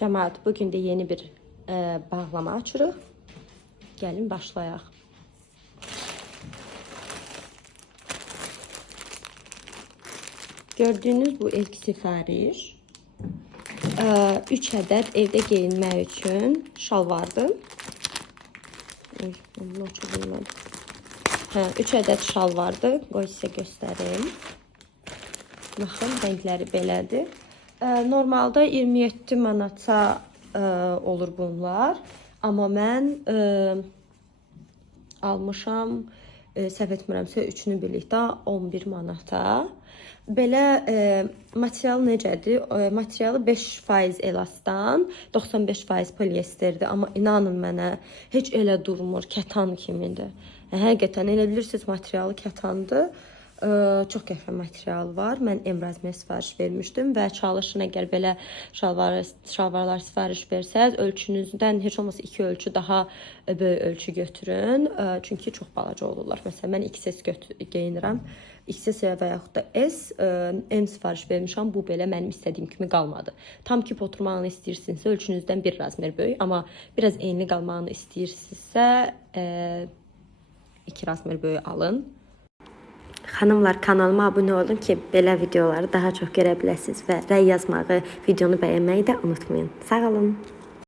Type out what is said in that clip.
Cəmaət, bugün də yeni bir bağlama açırıq. Gəlin başlayaq. Gördüyünüz bu ilk sifariş 3 ədəd evdə geyinmək üçün şalvardır. 3 ədəd şalvardır. Qoy sizə göstərim. Baxın, rəngləri belədir. Normalda 27 manata olur bunlar. Amma mən almışam, səhv etmirəmsə, üçünü birlikdə 11 manata. Belə material necədir? Materialı 5% elastan, 95% polyesterdir. Amma inanın mənə, heç elə durmur, kətan kimidir. Həqiqətən, elə bilirsiniz, materialı kətandır. Çox qəşəng material var. Mən Emrazme sifariş vermişdim və çalışın, əgər belə şalvarlar sifariş versəz, ölçünüzdən heç olmasa 2 ölçü daha böyük ölçü götürün. Çünki çox balaca olurlar. Məsələn, mən XS geyinirəm. XS və yaxud da S, M sifariş vermişəm. Bu belə mənim istədiyim kimi qalmadı. Tam kip oturmağını istəyirsinizsə, ölçünüzdən bir razmer böyük. Amma biraz enli qalmağını istəyirsinizsə, 2 razmer böyük alın. Xanımlar, kanalıma abunə olun ki, belə videoları daha çox görə biləsiniz və rəy yazmağı, videonu bəyənməyi də unutmayın. Sağ olun.